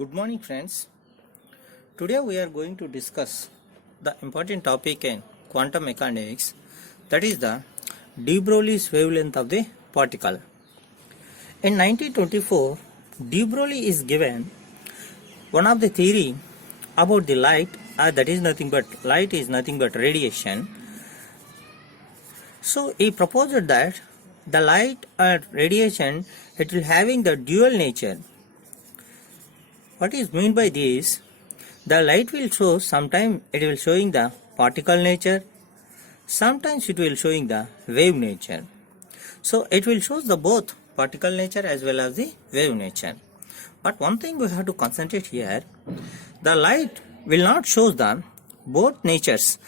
Good morning, friends. Today we are going to discuss the important topic in quantum mechanics, that is the De-Broglie's wavelength of the particle. In 1924, De-Broglie is given one of the theory about the light, that is nothing but radiation. So he proposed that the light or radiation, it will having the dual nature. What is meant by this? The light will show, sometimes it will showing the particle nature, sometimes it will showing the wave nature. So it will show the both particle nature as well as the wave nature. But one thing we have to concentrate here, the light will not show the both natures.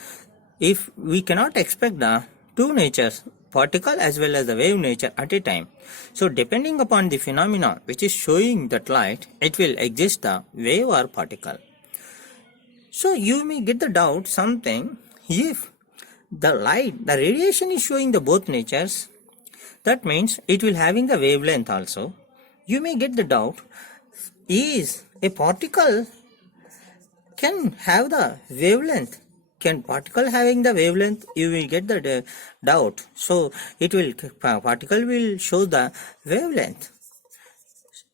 If we cannot expect the two natures, particle as well as the wave nature at a time. So depending upon the phenomena which is showing that light, it will exist the wave or particle. So you may get the doubt something, if the light, the radiation is showing the both natures, that means it will having the wavelength also. You may get the doubt, is a particle can have the wavelength? Can particle having the wavelength? You will get the doubt. So it will, particle will show the wavelength.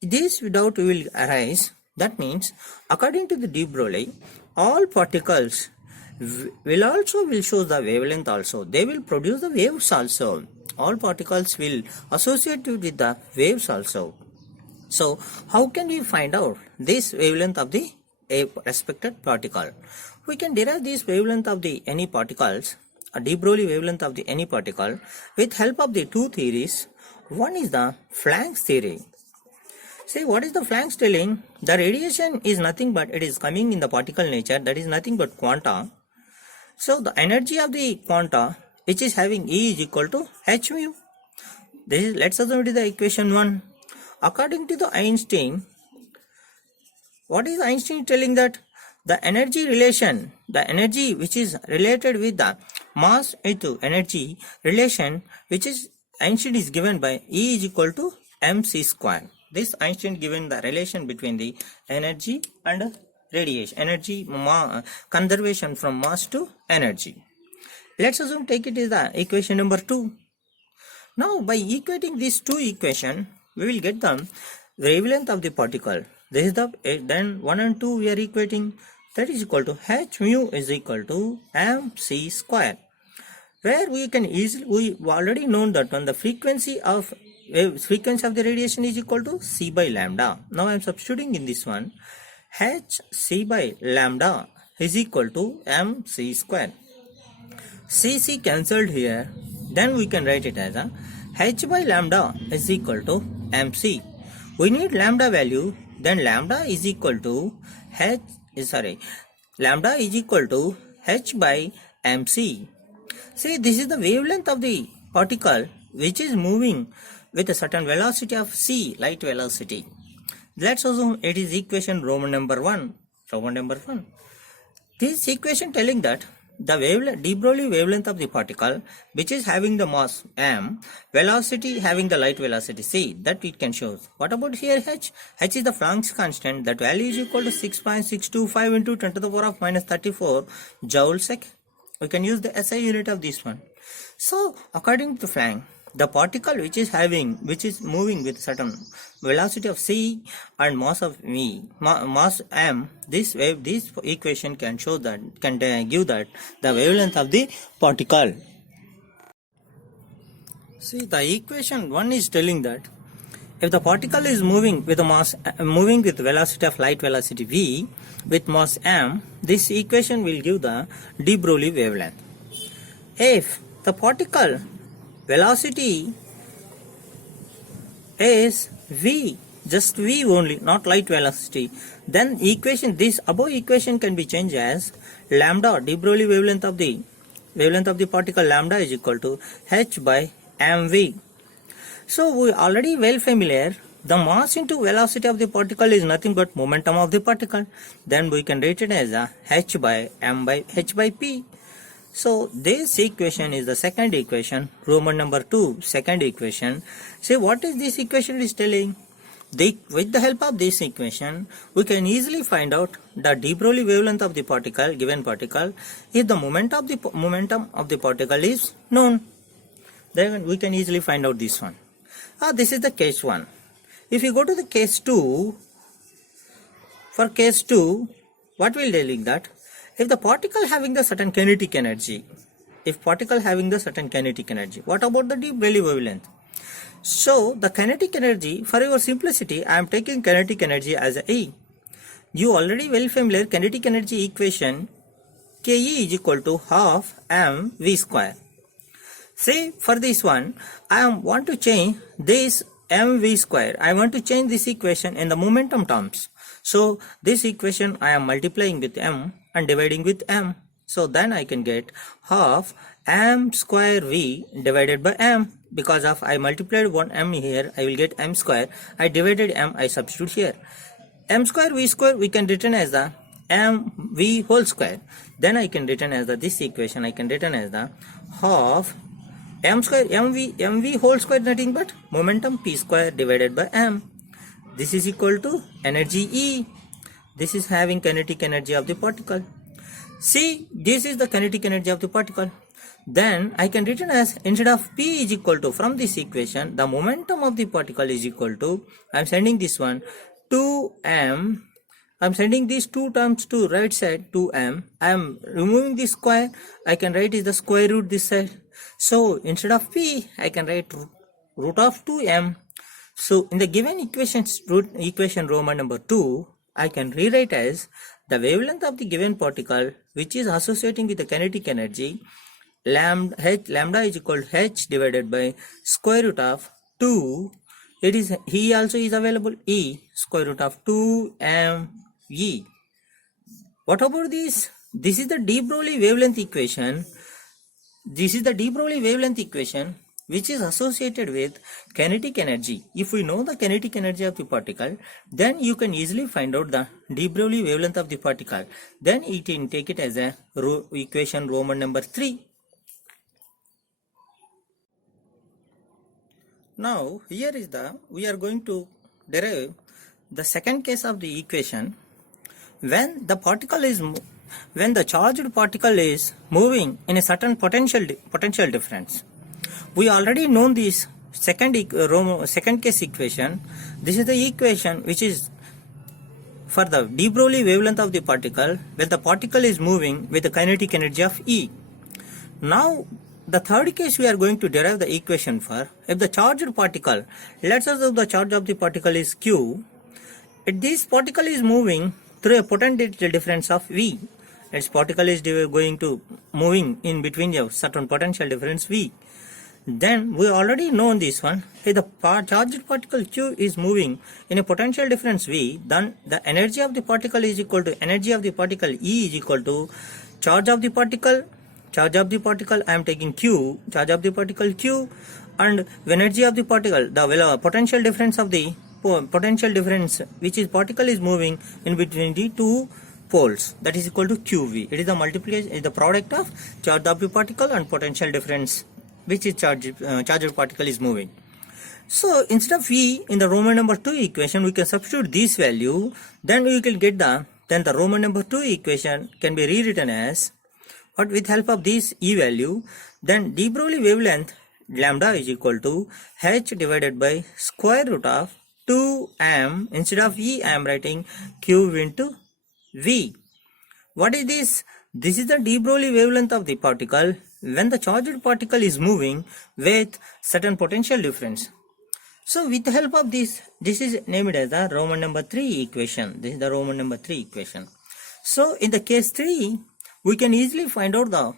This doubt will arise. That means according to the De-Broglie, all particles will show the wavelength also. They will produce the waves also. All particles will associate with the waves also. So how can we find out this wavelength of the respected particle? We can derive this wavelength of the any particles, a De-Broglie wavelength of the any particle, with help of the two theories. One is the Planck's theory. See, what is the Planck's telling? The radiation is nothing but it is coming in the particle nature, that is nothing but quanta. So the energy of the quanta which is having E is equal to h mu. This is, let's assume it is the equation 1. According to the Einstein, what is Einstein telling? That the energy relation, the energy which is related with the mass into energy relation, which is Einstein is given by E is equal to mc square. This Einstein given the relation between the energy and radiation, energy conservation from mass to energy. Let's assume take it as the equation number 2. Now by equating these two equations, we will get the wavelength of the particle. This is the, then 1 and 2 we are equating, that is equal to h mu is equal to mc square, where we can easily, we already known that when the frequency of the radiation is equal to c by lambda. Now I am substituting in this one, h c by lambda is equal to mc square. C cancelled here, then we can write it as a h by lambda is equal to mc. We need lambda value, then lambda is equal to lambda is equal to h by mc. See, this is the wavelength of the particle which is moving with a certain velocity of c, light velocity. Let's assume it is equation Roman number 1. This equation telling that the De-Broglie wavelength of the particle which is having the mass m, velocity having the light velocity c, that it can show. What about here h? H is the Planck's constant, that value is equal to 6.625 into 10 to the power of minus 34 joule second. We can use the SI unit of this one. So according to Planck, the particle which is moving with certain velocity of c and mass of mass m, this equation can show that, can give that the wavelength of the particle. See, the equation 1 is telling that if the particle is moving with velocity of light velocity v with mass m, this equation will give the De-Broglie wavelength. If the particle velocity is v, just v only, not light velocity, then equation, this above equation can be changed as lambda, De-Broglie wavelength of the particle, lambda is equal to h by mv. So we already well familiar, the mass into velocity of the particle is nothing but momentum of the particle. Then we can write it as a h by m by h by p. So this equation is the second equation, Roman number 2, second equation. See, what is this equation is telling? With the help of this equation, we can easily find out the De-Broglie wavelength of the particle, given particle, if the momentum of the particle is known. Then we can easily find out this one. This is the case 1. If you go to the case 2, for case 2, what will tell you that if the particle having the certain kinetic energy, what about the De-Broglie wavelength? So the kinetic energy, for your simplicity, I am taking kinetic energy as a E. You already well familiar kinetic energy equation, Ke is equal to half mv square. See, for this one, I want to change this mv square. I want to change this equation in the momentum terms. So this equation I am multiplying with m and dividing with m. So then I can get half m square v divided by m. Because of I multiplied one m here, I will get m square. I divided m, I substitute here. M square v square we can written as the mv whole square. Then I can written as this equation, I can written as the half m square mv whole square, nothing but momentum p square divided by m. This is equal to energy E. This is having kinetic energy of the particle. See, this is the kinetic energy of the particle. Then I can written as, instead of P is equal to, from this equation, the momentum of the particle is equal to, I am sending this one 2m. I am sending these two terms to right side, 2m. I am removing this square. I can write is the square root this side. So instead of P, I can write root of 2m. So in the given equation Roman number 2, I can rewrite as the wavelength of the given particle, which is associating with the kinetic energy, lambda is equal to h divided by square root of 2. It is, he also is available, E, square root of 2mE. What about this? This is the De-Broglie wavelength equation. This is the De-Broglie wavelength equation which is associated with kinetic energy. If we know the kinetic energy of the particle, then you can easily find out the De-Broglie wavelength of the particle. Then you can take it as a equation Roman number 3. Now here is we are going to derive the second case of the equation. When the charged particle is moving in a certain potential difference. We already know this second case equation. This is the equation which is for the De-Broglie wavelength of the particle, when the particle is moving with the kinetic energy of E. Now the third case we are going to derive the equation for, if the charged particle, let's assume the charge of the particle is Q, if this particle is moving through a potential difference of V, its particle is moving in between a certain potential difference V. Then we already know this one, if the charged particle Q is moving in a potential difference V, then the energy of the particle is equal to energy of the particle E is equal to charge of the particle. Charge of the particle I am taking Q, charge of the particle Q, and energy of the particle, the potential difference of the which is particle is moving in between the two poles, that is equal to QV. It is the multiplication, is the product of charge of the particle and potential difference which is charged particle is moving. So instead of V in the Roman number 2 equation, we can substitute this value. Then we can get the Roman number 2 equation can be rewritten as, but with help of this E value, then De-Broglie wavelength lambda is equal to h divided by square root of 2m. Instead of E, I am writing Q into V. What is this? This is the De-Broglie wavelength of the particle when the charged particle is moving with certain potential difference. So with the help of this is named as the Roman number 3 equation. This is the Roman number 3 equation. So in the case 3, we can easily find out the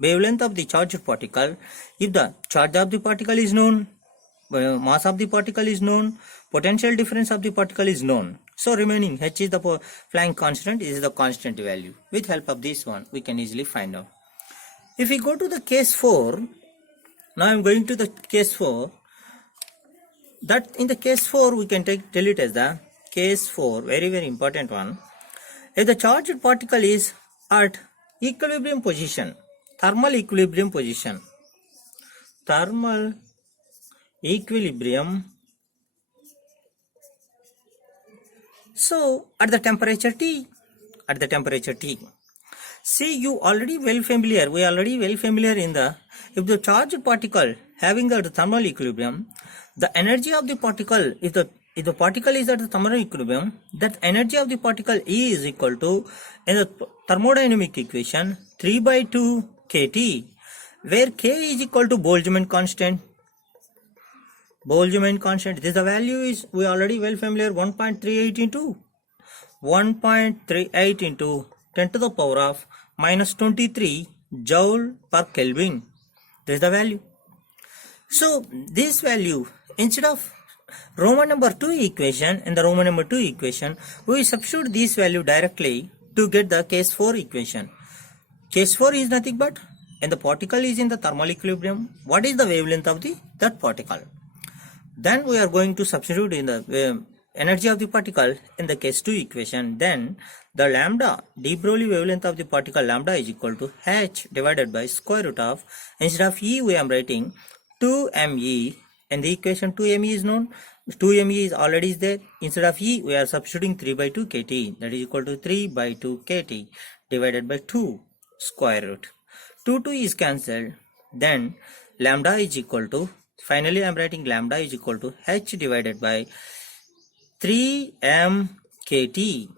wavelength of the charged particle if the charge of the particle is known, mass of the particle is known, potential difference of the particle is known. So remaining h is the flying constant, is the constant value. With help of this one, we can easily find out. If we go to the case 4, now I am going to the case 4. That in the case 4, we can tell it as the case 4, very very important one. If the charged particle is at equilibrium position, thermal equilibrium position, thermal equilibrium So at the temperature T, see, we already well familiar in the, if the charged particle having the thermal equilibrium, the energy of the particle, if the particle is at the thermal equilibrium, that energy of the particle E is equal to, in the thermodynamic equation, 3 by 2 kT, where K is equal to Boltzmann constant. This the value is, we already well familiar, 1.38 into 10 to the power of minus 23 joule per Kelvin. This is the value. So this value, instead of Roman number 2 equation, in the Roman number 2 equation, we substitute this value directly to get the case 4 equation. Case 4 is nothing but, and the particle is in the thermal equilibrium, what is the wavelength of that particle? Then we are going to substitute in the energy of the particle in the case 2 equation. Then the lambda, De-Broglie wavelength of the particle, lambda is equal to h divided by square root of, instead of E we am writing 2me, and the equation 2me is known, 2me is already there. Instead of E we are substituting 3 by 2 kT, that is equal to 3 by 2 kT divided by 2 square root. 2 is cancelled. Then lambda is equal to, finally I am writing lambda is equal to h divided by 3m kT.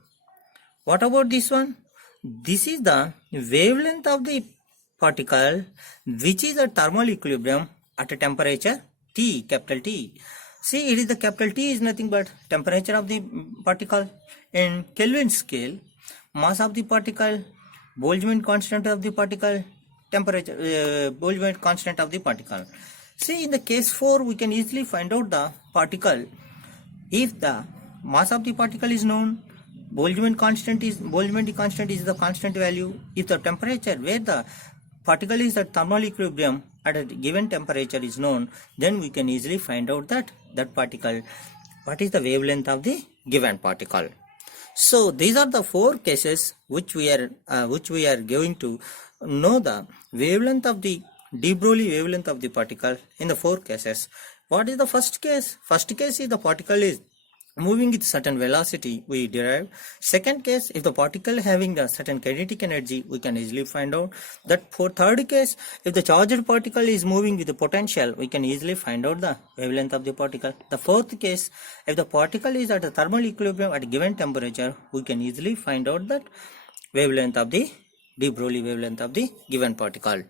What about this one? This is the wavelength of the particle which is at thermal equilibrium at a temperature T, capital T. See, it is the capital T is nothing but temperature of the particle in Kelvin scale, mass of the particle, Boltzmann constant of the particle, temperature, Boltzmann constant of the particle. See, in the case 4 we can easily find out the particle. If the mass of the particle is known, Boltzmann constant is the constant value. If the temperature where the particle is at thermal equilibrium at a given temperature is known, then we can easily find out that particle, what is the wavelength of the given particle. So these are the 4 cases which we are going to know the wavelength of the De-Broglie wavelength of the particle in the 4 cases. What is the first case? First case is the particle is moving with certain velocity, we derive. Second case, if the particle having a certain kinetic energy, we can easily find out that. For third case, if the charged particle is moving with the potential, we can easily find out the wavelength of the particle. The fourth case, if the particle is at a thermal equilibrium at a given temperature, we can easily find out that wavelength of the De-Broglie wavelength of the given particle.